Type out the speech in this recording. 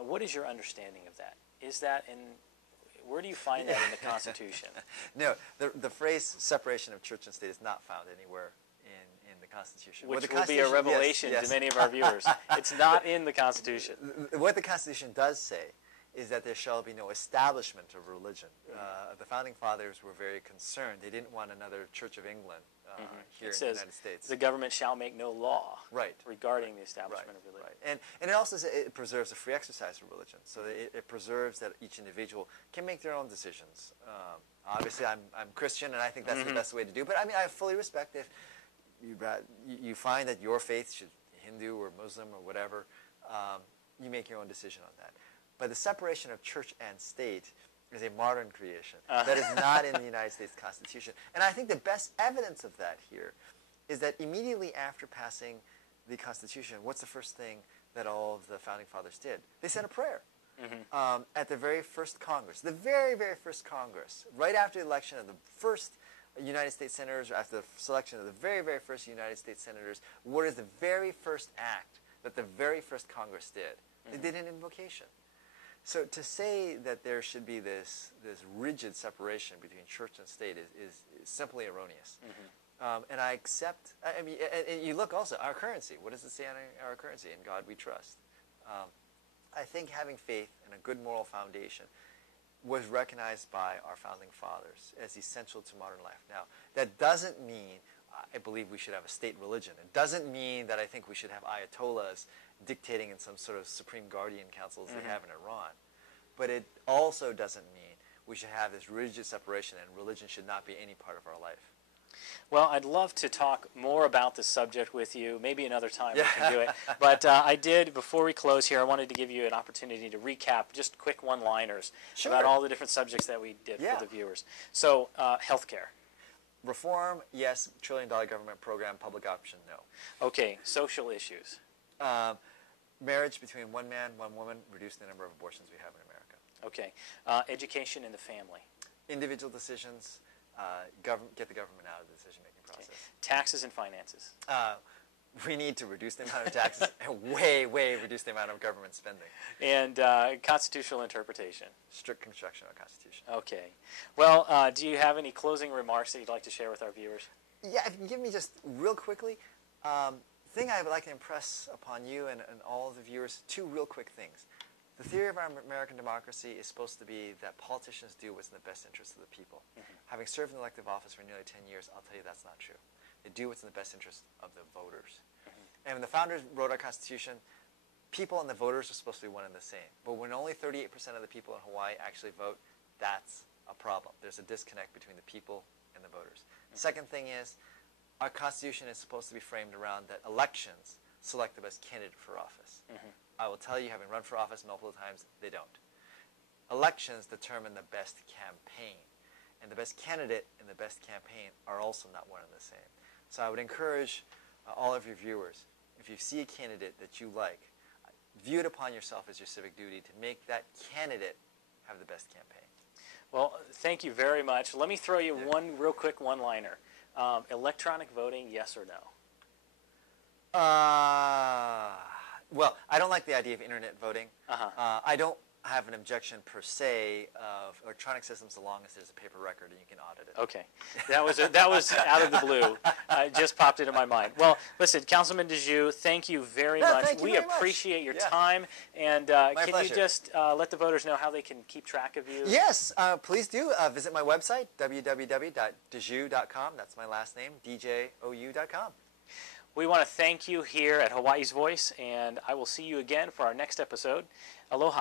And what is your understanding of that? Is that in, where do you find that in the Constitution? No, the phrase separation of church and state is not found anywhere in the Constitution. Which will be a revelation to many of our viewers. It's not in the Constitution. What the Constitution does say is that there shall be no establishment of religion. The Founding Fathers were very concerned. They didn't want another Church of England here in the United States. The government shall make no law regarding the establishment of religion. Right. And it also says it preserves the free exercise of religion. So it preserves that each individual can make their own decisions. Obviously, I'm Christian, and I think that's the best way to do it. But I mean, I fully respect if you find that your faith should Hindu or Muslim or whatever, you make your own decision on that. But the separation of church and state is a modern creation that is not in the United States Constitution. And I think the best evidence of that here is that immediately after passing the Constitution, what's the first thing that all of the Founding Fathers did? They said a prayer. At the very first Congress, right after the election of the first United States Senators, or after the selection of the very, very first United States Senators, what is the very first act that the very first Congress did? They did an invocation. So to say that there should be this rigid separation between church and state is simply erroneous. And I accept, I mean, and you look also, our currency, what does it say on our currency? In God we trust. I think having faith and a good moral foundation was recognized by our Founding Fathers as essential to modern life. Now, that doesn't mean I believe we should have a state religion. It doesn't mean that I think we should have ayatollahs dictating in some sort of supreme guardian councils they have in Iran. But it also doesn't mean we should have this rigid separation and religion should not be any part of our life. Well, I'd love to talk more about this subject with you. Maybe another time we can do it. But I did, before we close here, I wanted to give you an opportunity to recap just quick one-liners about all the different subjects that we did for the viewers. So, healthcare. Reform, yes. $1 trillion government program. Public option, no. Okay. Social issues. Marriage between one man, one woman, reduce the number of abortions we have in America. Okay. Education in the family. Individual decisions, get the government out of the decision-making process. Okay. Taxes and finances. We need to reduce the amount of taxes and way reduce the amount of government spending. And constitutional interpretation. Strict construction of the Constitution. Okay. Well, do you have any closing remarks that you'd like to share with our viewers? Yeah, if you can give me just real quickly, thing I would like to impress upon you and all of the viewers, two real quick things. The theory of our American democracy is supposed to be that politicians do what's in the best interest of the people. Having served in elective office for nearly 10 years, I'll tell you that's not true. They do what's in the best interest of the voters. And when the founders wrote our Constitution, people and the voters are supposed to be one and the same. But when only 38% of the people in Hawaii actually vote, that's a problem. There's a disconnect between the people and the voters. Second thing is, our Constitution is supposed to be framed around that elections select the best candidate for office. I will tell you, having run for office multiple times, they don't. Elections determine the best campaign. And the best candidate and the best campaign are also not one and the same. So I would encourage all of your viewers, if you see a candidate that you like, view it upon yourself as your civic duty to make that candidate have the best campaign. Well, thank you very much. Let me throw you one real quick one-liner. Electronic voting, yes or no? Well, I don't like the idea of internet voting. I don't have an objection per se of electronic systems so long as there's a paper record and you can audit it. Okay. That was out of the blue. It just popped into my mind. Well, listen, Councilman Djou, thank you very much. We appreciate your time. And can you just let the voters know how they can keep track of you? Yes, please do. Visit my website, www.djou.com. That's my last name, djou.com. We want to thank you here at Hawaii's Voice, and I will see you again for our next episode. Aloha.